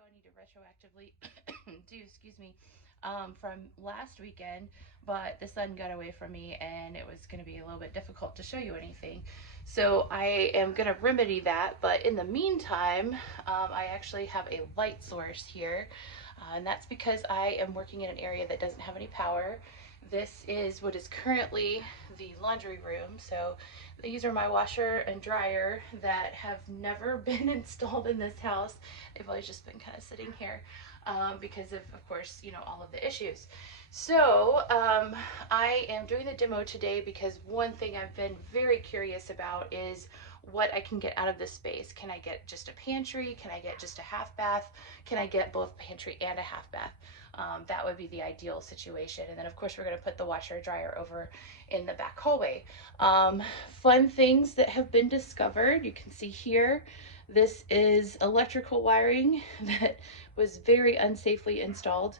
video I need to retroactively do, excuse me, from last weekend, but the sun got away from me and it was going to be a little bit difficult to show you anything. So I am going to remedy that, but in the meantime, I actually have a light source here, and that's because I am working in an area that doesn't have any power. This is what is currently the laundry room. So these are my washer and dryer that have never been installed in this house. They've always just been kind of sitting here because of course, you know, all of the issues. So I am doing the demo today because one thing I've been very curious about is what I can get out of this space. Can I get just a pantry? Can I get just a half bath? Can I get both pantry and a half bath? That would be the ideal situation. And then of course we're going to put the washer dryer over in the back hallway. Fun things that have been discovered. You can see here, this is electrical wiring that was very unsafely installed.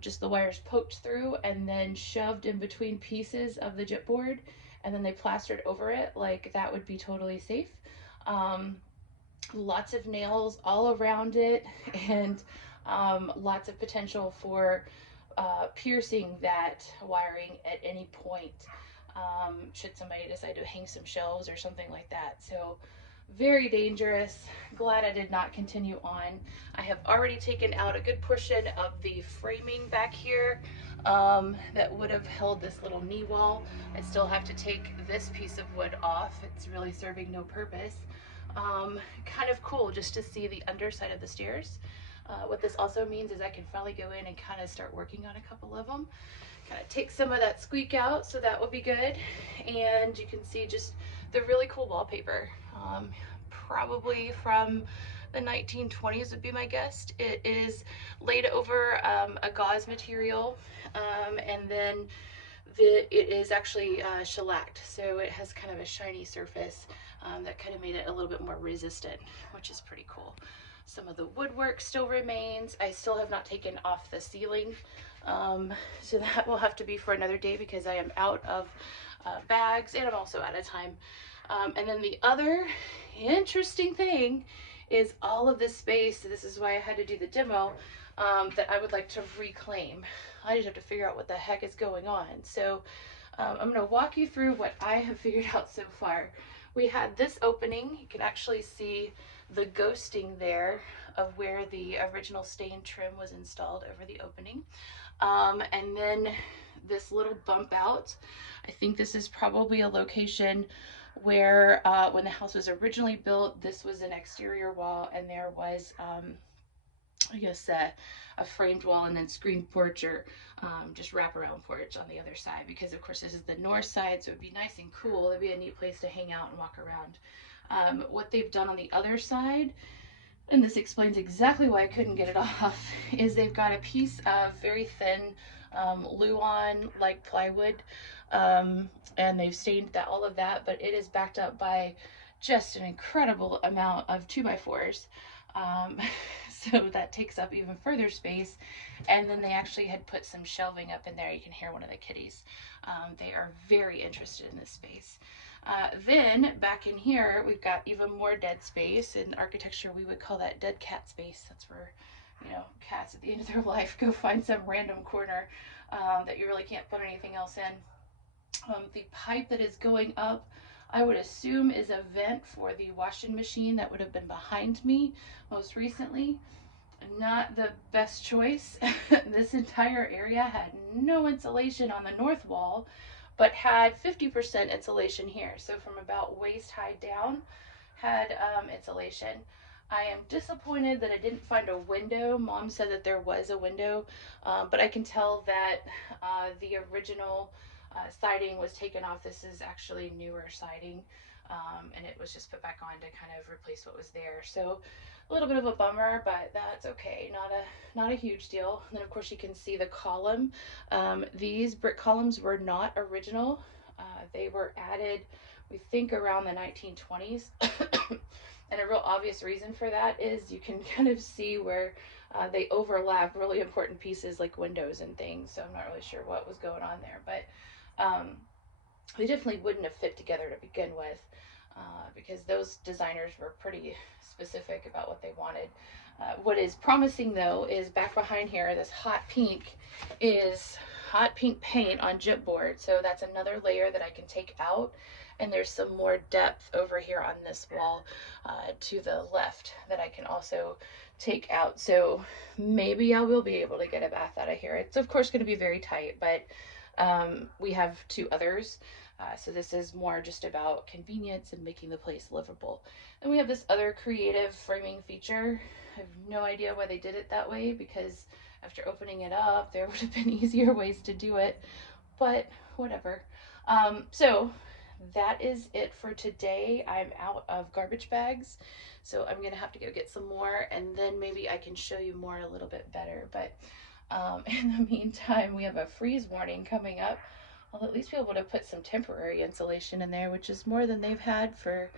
Just the wires poked through and then shoved in between pieces of the gypboard, and then they plastered over it like that would be totally safe. Lots of nails all around it, and lots of potential for piercing that wiring at any point, should somebody decide to hang some shelves or something like that. So very dangerous. Glad I did not continue on. I have already taken out a good portion of the framing back here that would have held this little knee wall. I still have to take this piece of wood off. It's really serving no purpose. Kind of cool just to see the underside of the stairs. What this also means is I can finally go in and kind of start working on a couple of them. Kind of take some of that squeak out, so that will be good. And you can see just the really cool wallpaper. Probably from the 1920s would be my guess. It is laid over a gauze material, and then it is actually shellacked, so it has kind of a shiny surface that kind of made it a little bit more resistant, which is pretty cool. Some of the woodwork still remains. I still have not taken off the ceiling, so that will have to be for another day because I am out of bags and I'm also out of time. And then the other interesting thing is all of this space. This is why I had to do the demo, that I would like to reclaim. I just have to figure out what the heck is going on. So I'm going to walk you through what I have figured out so far. We had this opening. You can actually see the ghosting there of where the original stain trim was installed over the opening. And then this little bump out. I think this is probably a location where when the house was originally built, this was an exterior wall and there was I guess a framed wall and then screen porch or just wraparound porch on the other side, because of course this is the north side, so it'd be nice and cool. It'd be a neat place to hang out and walk around. What they've done on the other side, and this explains exactly why I couldn't get it off, is they've got a piece of very thin Luan like plywood, and they've stained that, all of that, but it is backed up by just an incredible amount of 2x4s. Um, so that takes up even further space. And then they actually had put some shelving up in there. You can hear one of the kitties. They are very interested in this space. Then back in here, we've got even more dead space. In architecture, we would call that dead cat space. That's where, you know, cats at the end of their life go find some random corner that you really can't put anything else in. The pipe that is going up, I would assume, is a vent for the washing machine that would have been behind me most recently. Not the best choice. This entire area had no insulation on the north wall, but had 50% insulation here. So from about waist high down, had insulation. I am disappointed that I didn't find a window. Mom said that there was a window, but I can tell that the original siding was taken off. This is actually newer siding, and it was just put back on to kind of replace what was there. So a little bit of a bummer, but that's okay. Not a huge deal. And then of course you can see the column. These brick columns were not original. They were added, we think, around the 1920s. And a real obvious reason for that is you can kind of see where they overlap really important pieces like windows and things. So I'm not really sure what was going on there, but they definitely wouldn't have fit together to begin with. because those designers were pretty specific about what they wanted. What is promising though is back behind here, this is hot pink paint on gypboard. So that's another layer that I can take out. And there's some more depth over here on this wall to the left that I can also take out. So maybe I will be able to get a bath out of here. It's of course going to be very tight, but we have two others. So this is more just about convenience and making the place livable. And we have this other creative framing feature. I have no idea why they did it that way, because after opening it up, there would have been easier ways to do it, but whatever. So that is it for today. I'm out of garbage bags, so I'm gonna have to go get some more, and then maybe I can show you more a little bit better. But in the meantime, we have a freeze warning coming up. I'll at least be able to put some temporary insulation in there, which is more than they've had for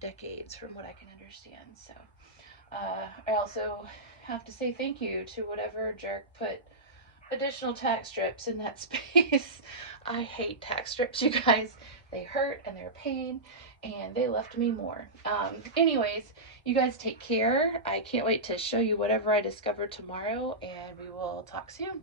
decades, from what I can understand. So I also have to say thank you to whatever jerk put additional tack strips in that space. I hate tack strips, you guys. They hurt and they're a pain, and they left me more. Anyways, you guys take care. I can't wait to show you whatever I discover tomorrow, and we will talk soon.